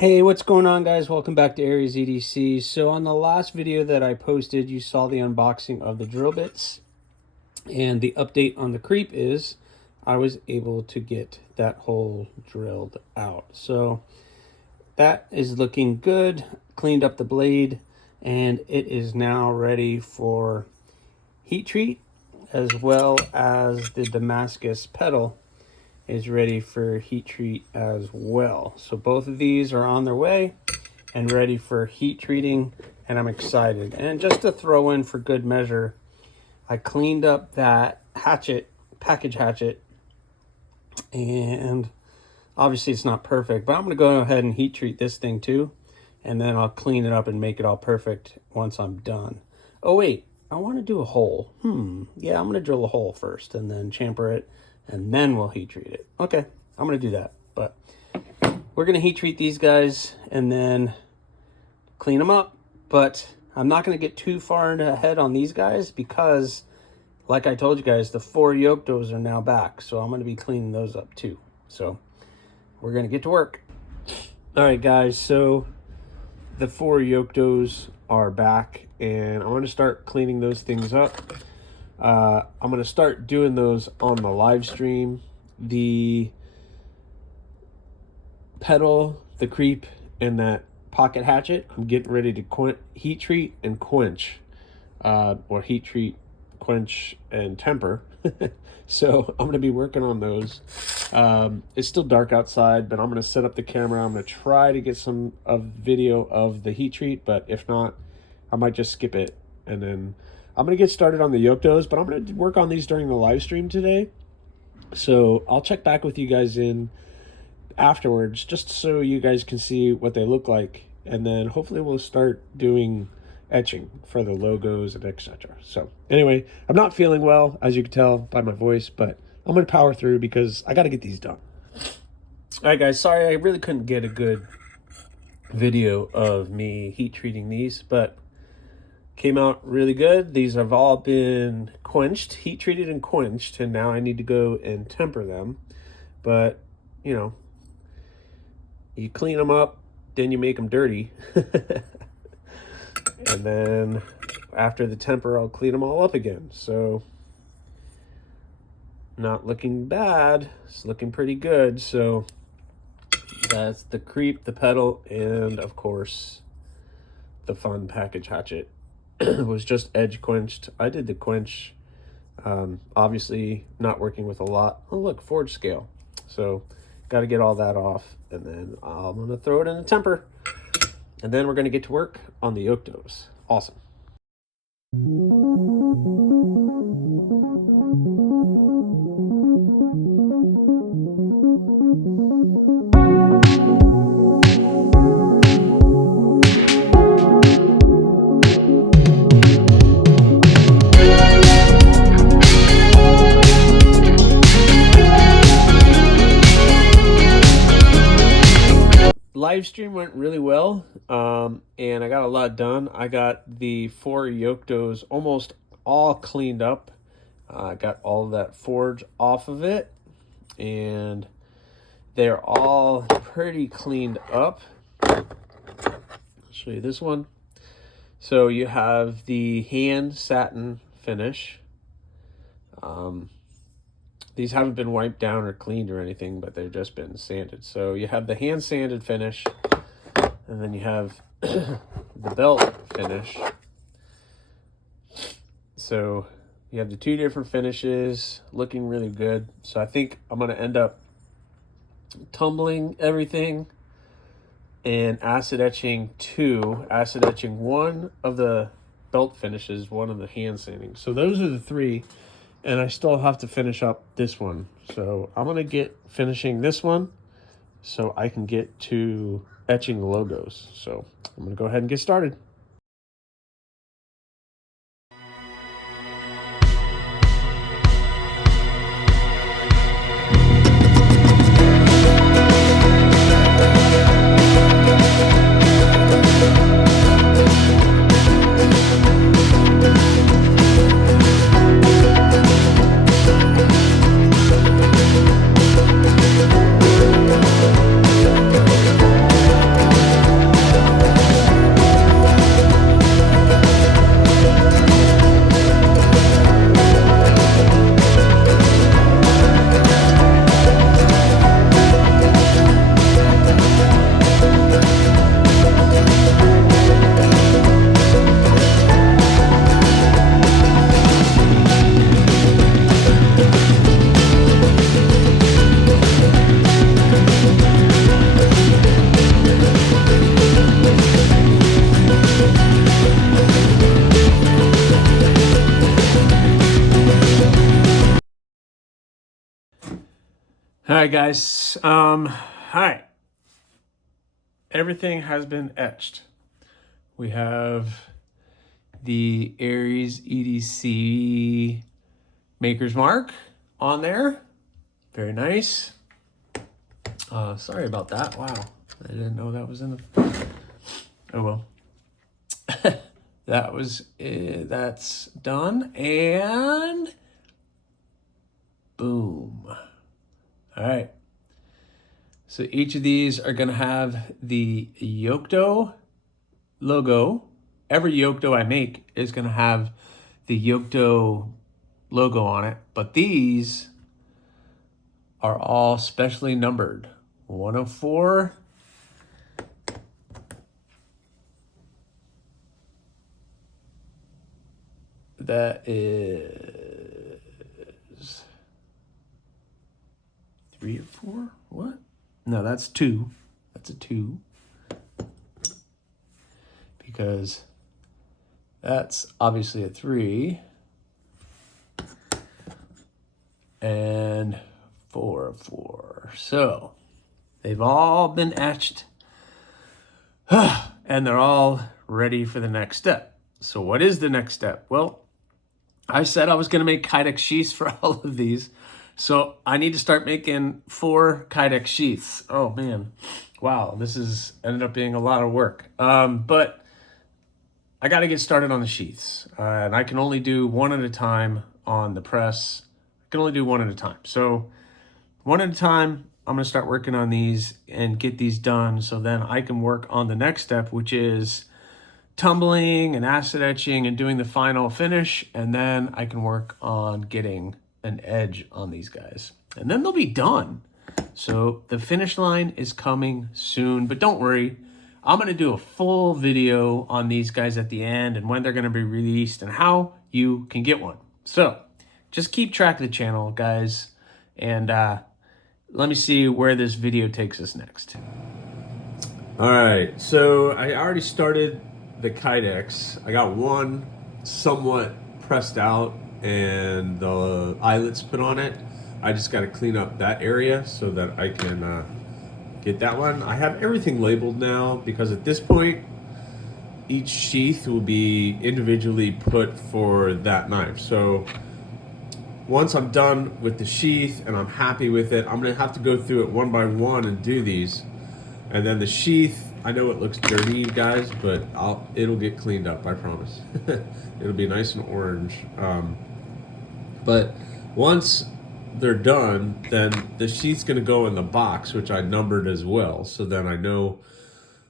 Hey, what's going on, guys? Welcome back to Aries EDC. So on the last video that I posted, you saw the unboxing of the drill bits, and the update on the creep is I was able to get that hole drilled out. So that is looking good. Cleaned up the blade, and it is now ready for heat treat, as well as the Damascus pedal is ready for heat treat as well. So both of these are on their way and ready for heat treating, and I'm excited. And just to throw in for good measure, I cleaned up that package hatchet, and obviously it's not perfect, but I'm gonna go ahead and heat treat this thing too, and then I'll clean it up and make it all perfect once I'm done. Oh wait, I want to do a hole. Yeah, I'm gonna drill a hole first and then chamfer it, and then we'll heat treat it. Okay, I'm gonna do that. But we're gonna heat treat these guys and then clean them up. But I'm not gonna get too far ahead on these guys because, like I told you guys, the 4 Yoktos are now back. So I'm gonna be cleaning those up too. So we're gonna get to work. All right, guys, so the 4 Yoktos are back, and I'm gonna start cleaning those things up. I'm going to start doing those on the live stream. The pedal, the creep, and that pocket hatchet, I'm getting ready to heat treat and quench. Or heat treat, quench, and temper. So I'm going to be working on those. It's still dark outside, but I'm going to set up the camera. I'm going to try to get some video of the heat treat, but if not, I might just skip it. And then I'm going to get started on the Yoktos, but I'm going to work on these during the live stream today. So I'll check back with you guys in afterwards, just so you guys can see what they look like. And then hopefully we'll start doing etching for the logos and etc. So anyway, I'm not feeling well, as you can tell by my voice, but I'm going to power through because I got to get these done. All right, guys, sorry I really couldn't get a good video of me heat treating these, but came out really good. These have all been quenched, heat treated and quenched, and now I need to go and temper them. But, you know, you clean them up, then you make them dirty. And then after the temper, I'll clean them all up again. So, not looking bad. It's looking pretty good. So, that's the creep, the pedal, and of course, the fun package hatchet. Was just edge quenched. I did the quench, obviously not working with a lot. Oh look, forge scale. So got to get all that off, and then I'm gonna throw it in the temper, and then we're gonna get to work on the Yoktos. Awesome. Live stream went really well, and I got a lot done. I got the 4 Yoktos almost all cleaned up. I got all that forge off of it, and they're all pretty cleaned up. I'll show you this one. So you have the hand satin finish. These haven't been wiped down or cleaned or anything, but they've just been sanded. So you have the hand sanded finish, and then you have the belt finish. So you have the 2 different finishes looking really good. So I think I'm going to end up tumbling everything and acid etching 1 of the belt finishes, 1 of the hand sanding. So those are the 3. And I still have to finish up this one. So I'm going to get finishing this one so I can get to etching the logos. So I'm going to go ahead and get started. All right, guys. Hi. Everything has been etched. We have the Aries EDC Maker's Mark on there. Very nice. Sorry about that. Wow. I didn't know that was in the... Oh, well. That was it. That's done. And boom. All right. So each of these are going to have the Yokto logo. Every Yokto I make is going to have the Yokto logo on it, but these are all specially numbered. 104. That is 3 or 4. What? No, that's 2. That's a 2. Because that's obviously a 3. And 4 of 4. So they've all been etched. And they're all ready for the next step. So what is the next step? Well, I said I was going to make Kydex sheaths for all of these. So I need to start making 4 Kydex sheaths. Oh, man. Wow, this has ended up being a lot of work. But I got to get started on the sheaths. And I can only do one at a time on the press. I can only do one at a time. So one at a time, I'm going to start working on these and get these done. So then I can work on the next step, which is tumbling and acid etching and doing the final finish, and then I can work on getting an edge on these guys, and then they'll be done. So the finish line is coming soon, but don't worry, I'm going to do a full video on these guys at the end and when they're going to be released and how you can get one. So just keep track of the channel, guys, and let me see where this video takes us next. All right, so I already started the Kydex. I got one somewhat pressed out and the eyelets put on it. I just got to clean up that area so that I can get that one. I have everything labeled now because at this point, each sheath will be individually put for that knife. So once I'm done with the sheath and I'm happy with it, I'm gonna have to go through it one by one and do these. And then the sheath, I know it looks dirty, guys, but it'll get cleaned up, I promise. It'll be nice and orange. But once they're done, then the sheath's gonna go in the box, which I numbered as well. So then I know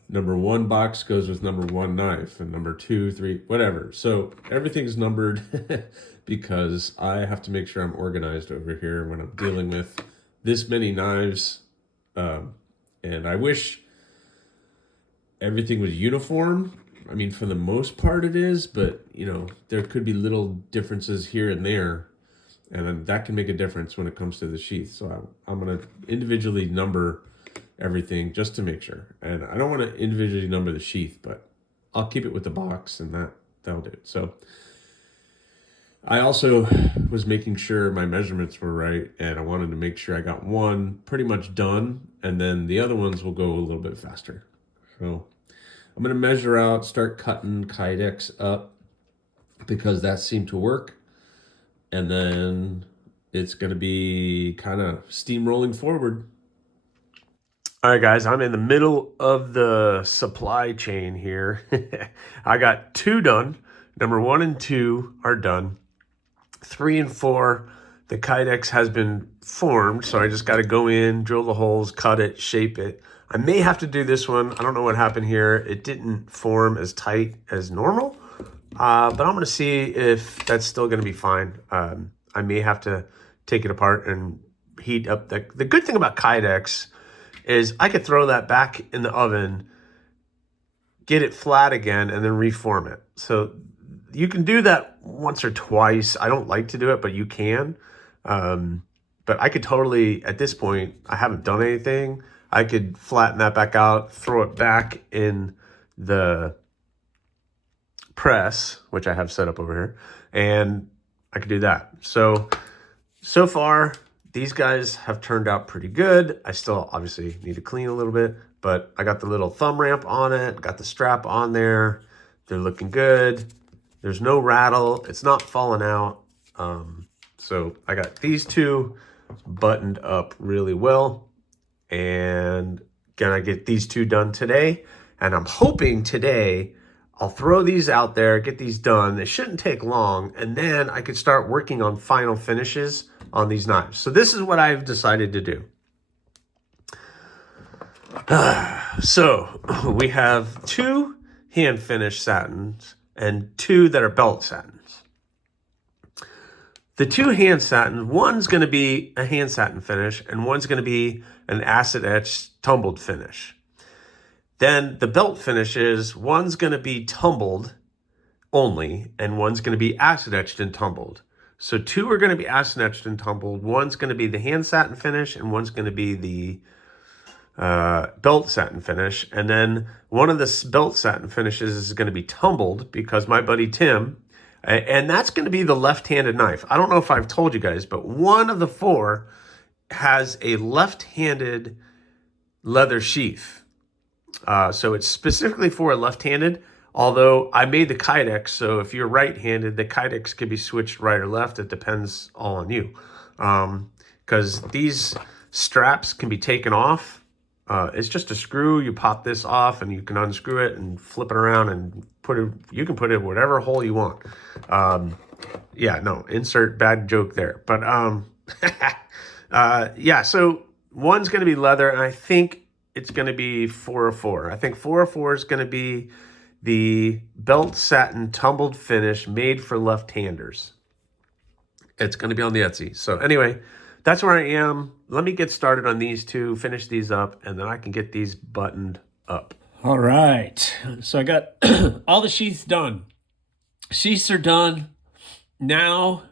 number 1 box goes with number 1 knife, and number 2, 3, whatever. So everything's numbered because I have to make sure I'm organized over here when I'm dealing with this many knives. And I wish everything was uniform. I mean, for the most part it is, but you know, there could be little differences here and there, and then that can make a difference when it comes to the sheath. So I'm gonna individually number everything just to make sure. And I don't want to individually number the sheath, but I'll keep it with the box, and that'll do it. So I also was making sure my measurements were right, and I wanted to make sure I got one pretty much done, and then the other ones will go a little bit faster. So I'm going to measure out, start cutting Kydex up because that seemed to work, and then it's going to be kind of steamrolling forward. All right, guys, I'm in the middle of the supply chain here. I got 2 done. Number 1 and 2 are done. 3 and 4, the Kydex has been formed, so I just got to go in, drill the holes, cut it, shape it. I may have to do this one. I don't know what happened here. It didn't form as tight as normal, but I'm going to see if that's still going to be fine. I may have to take it apart and heat up. The good thing about Kydex is I could throw that back in the oven, get it flat again, and then reform it. So you can do that once or twice. I don't like to do it, but you can. But I could totally, at this point, I haven't done anything. I could flatten that back out, throw it back in the press, which I have set up over here, and I could do that. So far, these guys have turned out pretty good. I still obviously need to clean a little bit, but I got the little thumb ramp on it, got the strap on there. They're looking good. There's no rattle. It's not falling out. So I got these two buttoned up really well. And gonna get these two done today. And I'm hoping today I'll throw these out there, get these done. They shouldn't take long. And then I could start working on final finishes on these knives. So this is what I've decided to do. So we have 2 hand finished satins and 2 that are belt satins. The 2 hand satins, one's going to be a hand satin finish and one's going to be an acid etched tumbled finish. Then the belt finishes, one's going to be tumbled only and one's going to be acid etched and tumbled. So 2 are going to be acid etched and tumbled. One's going to be the hand satin finish and one's going to be the belt satin finish. And then one of the belt satin finishes is going to be tumbled because my buddy Tim, and that's going to be the left-handed knife. I don't know if I've told you guys, but one of the 4 has a left-handed leather sheath. So it's specifically for a left-handed, although I made the Kydex, so if you're right-handed, the Kydex can be switched right or left. It depends all on you. Because these straps can be taken off. It's just a screw. You pop this off and you can unscrew it and flip it around and put it, you can put it in whatever hole you want. Yeah, no, insert bad joke there. But yeah, so one's going to be leather, and I think it's going to be 404. I think 404 is going to be the belt satin tumbled finish made for left-handers. It's going to be on the Etsy. So anyway, that's where I am. Let me get started on these 2, finish these up, and then I can get these buttoned up. All right. So I got all the sheaths done. Sheaths are done. Now,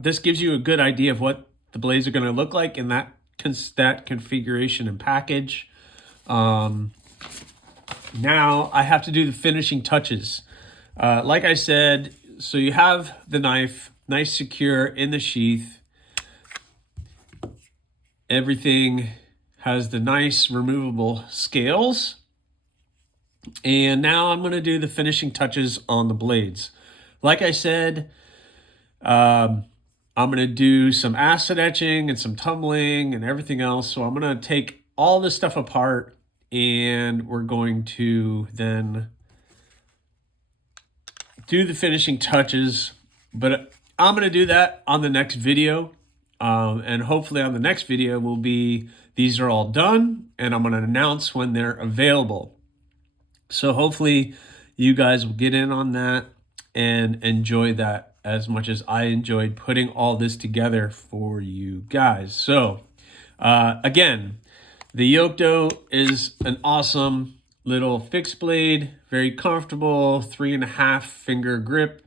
this gives you a good idea of what the blades are going to look like in that configuration and package. Now I have to do the finishing touches. Like I said, so you have the knife nice secure in the sheath. Everything has the nice removable scales. And now I'm going to do the finishing touches on the blades. Like I said, I'm going to do some acid etching and some tumbling and everything else. So I'm going to take all this stuff apart and we're going to then do the finishing touches. But I'm going to do that on the next video. And hopefully on the next video will be, these are all done and I'm going to announce when they're available. So hopefully you guys will get in on that and enjoy that as much as I enjoyed putting all this together for you guys. So again, the Yokto is an awesome little fixed blade, very comfortable, 3.5 finger grip,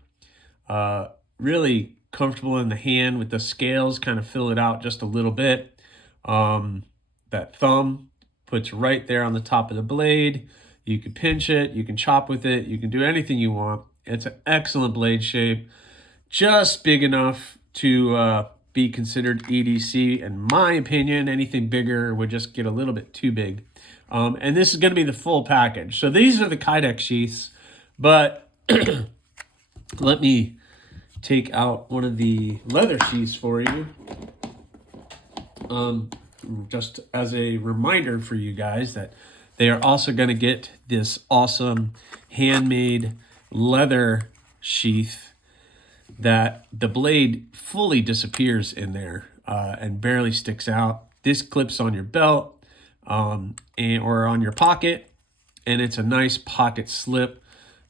really comfortable in the hand with the scales, kind of fill it out just a little bit. That thumb puts right there on the top of the blade. You can pinch it, you can chop with it, you can do anything you want. It's an excellent blade shape, just big enough to be considered EDC. In my opinion, anything bigger would just get a little bit too big. And this is going to be the full package. So these are the Kydex sheaths, but let me take out one of the leather sheaths for you. Just as a reminder for you guys that they are also going to get this awesome handmade leather sheath that the blade fully disappears in there and barely sticks out. This clips on your belt or on your pocket, and it's a nice pocket slip.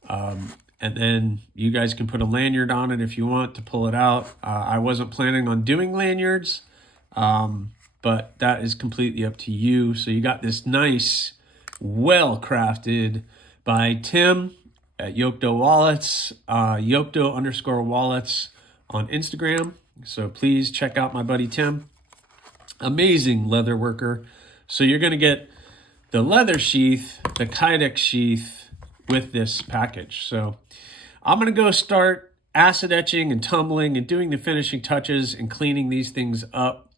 And then you guys can put a lanyard on it if you want to pull it out. I wasn't planning on doing lanyards, but that is completely up to you. So you got this nice, well-crafted by Tim at Yokto Wallets, Yokto_wallets on Instagram. So please check out my buddy Tim. Amazing leather worker. So you're going to get the leather sheath, the Kydex sheath with this package. So I'm going to go start acid etching and tumbling and doing the finishing touches and cleaning these things up.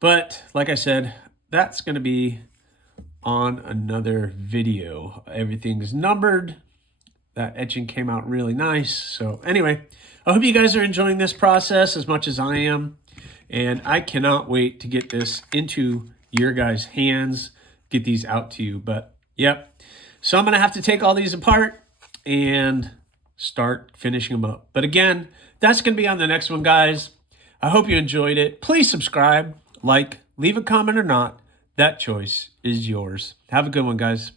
But like I said, that's going to be on another video. Everything's numbered. That etching came out really nice. So anyway, I hope you guys are enjoying this process as much as I am. And I cannot wait to get this into your guys' hands, get these out to you. But yep. So I'm going to have to take all these apart and start finishing them up. But again, that's going to be on the next one, guys. I hope you enjoyed it. Please subscribe, like, leave a comment or not. That choice is yours. Have a good one, guys.